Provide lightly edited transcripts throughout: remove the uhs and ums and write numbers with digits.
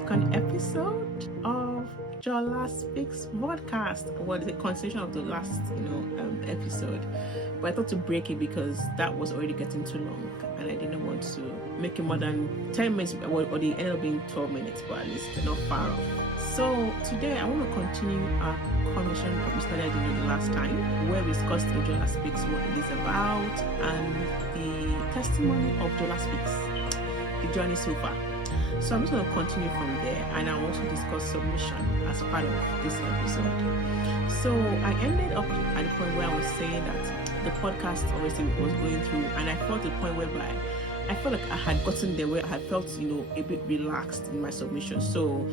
second episode of Jola Speaks Vodcast. Well, it's a continuation of the last, episode. But I thought to break it because that was already getting too long, and I didn't want to make it more than 10 minutes, or they ended up being 12 minutes, but at least not far off. So today I want to continue our conversation that we started the last time, where we discussed the Jola Speaks, what it is about, and the testimony of Jola Speaks, the journey so far. So I'm just going to continue from there, and I'll also discuss submission as part of this episode. So I ended up at the point where I was saying that the podcast obviously was going through, and I felt the point whereby I felt like I had gotten there where I had felt, a bit relaxed in my submission. So,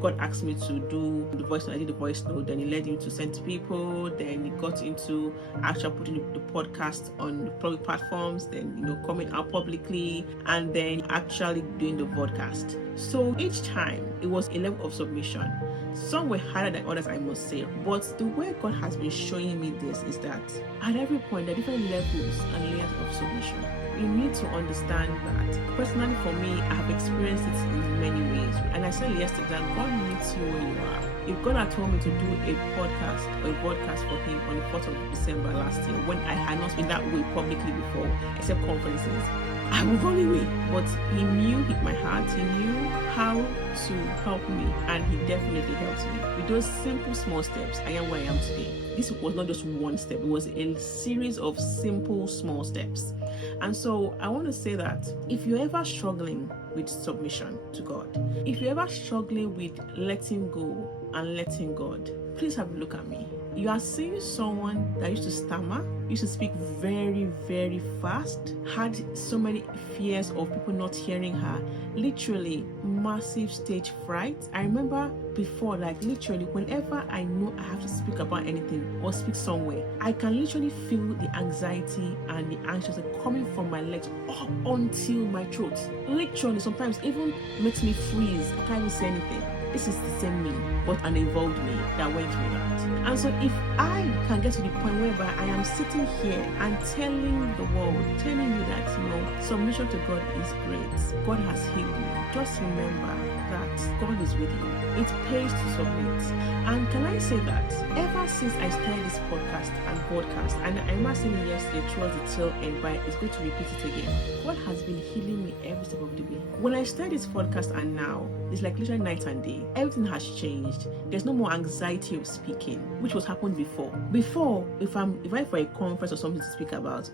God asked me to do the voice note. I did the voice note, then He led me to send to people, then He got into actually putting the podcast on the public platforms, then, coming out publicly, and then actually doing the podcast. So each time it was a level of submission. Some were harder than others, I must say, but the way God has been showing me this is that at every point there are different levels and layers of submission. You need to understand that. Personally, for me, I have experienced it in many ways, and I said yesterday that God meets you where you are. If God had told me to do a podcast or a podcast for Him on the 4th of December last year, when I had not been that way publicly before, except conferences, I would run away. But He knew my heart. He knew how to help me, and He definitely helps me. With those simple small steps, I am where I am today. This was not just one step. It was a series of simple small steps. And so I want to say that if you're ever struggling with submission to God, if you're ever struggling with letting go and letting God, please have a look at me. You are seeing someone that used to stammer, used to speak very, very fast, had so many fears of people not hearing her, literally massive stage fright. I remember before, literally, whenever I know I have to speak about anything or speak somewhere, I can literally feel the anxiety and the anxiousness coming from my legs up until my throat. Literally, sometimes even makes me freeze. I can't even say anything. This is the same me, but an evolved me that went through that. And so if I can get to the point whereby I am sitting here and telling the world, telling you that, submission to God is great. God has healed me. Just remember that God is with you. It pays to submit. And can I say that ever since I started this podcast and podcast, and I must say yesterday towards the tail end, but it's good to repeat it again, God has been healing me every step of the way. When I started this podcast and now, it's like literally night and day. Everything has changed. There's no more anxiety of speaking, which was happened before. Before, if I'm for a conference or something to speak about,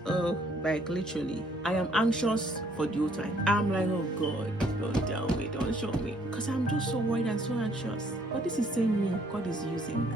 literally, I am anxious for the whole time. I'm like, oh God, don't tell me, don't show me, because I'm just so worried and so anxious. But this is saying me, God is using.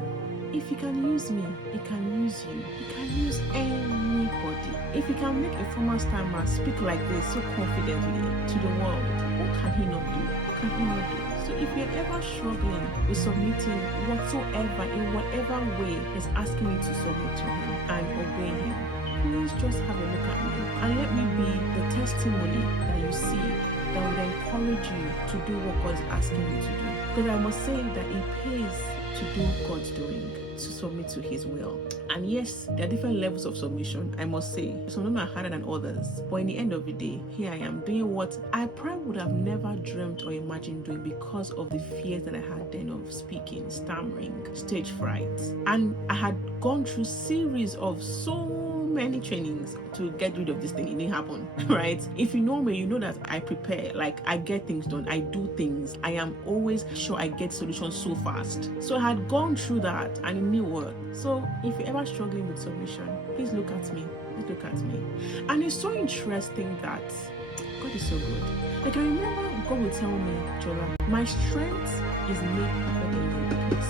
If He can use me, He can use you. He can use anybody. If He can make a former stammer speak like this so confidently to the world, what can He not do? What can He not do? So if you're ever struggling with submitting whatsoever, in whatever way He's asking you to submit to Him and obey Him, please just have a look at me and let me be the testimony that you see that will encourage you to do what God is asking you to do. Because I must say that it pays to do God's doing, to submit to His will. And yes, there are different levels of submission, I must say. Some of them are harder than others. But in the end of the day, here I am doing what I probably would have never dreamt or imagined doing because of the fears that I had then of speaking, stammering, stage fright. And I had gone through series of so many trainings to get rid of this thing. It didn't happen, right? If you know me, you know that I prepare, I get things done, I do things, I am always sure I get solutions so fast. So I had gone through that and it knew what. So if you're ever struggling with submission, please look at me. Please look at me. And it's so interesting that God is so good. I remember God would tell me, Jola, my strength is made perfect in your weakness.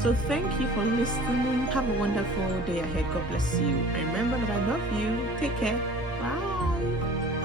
So thank you for listening. Have a wonderful day ahead. God bless you. And remember that I love you. Take care. Bye.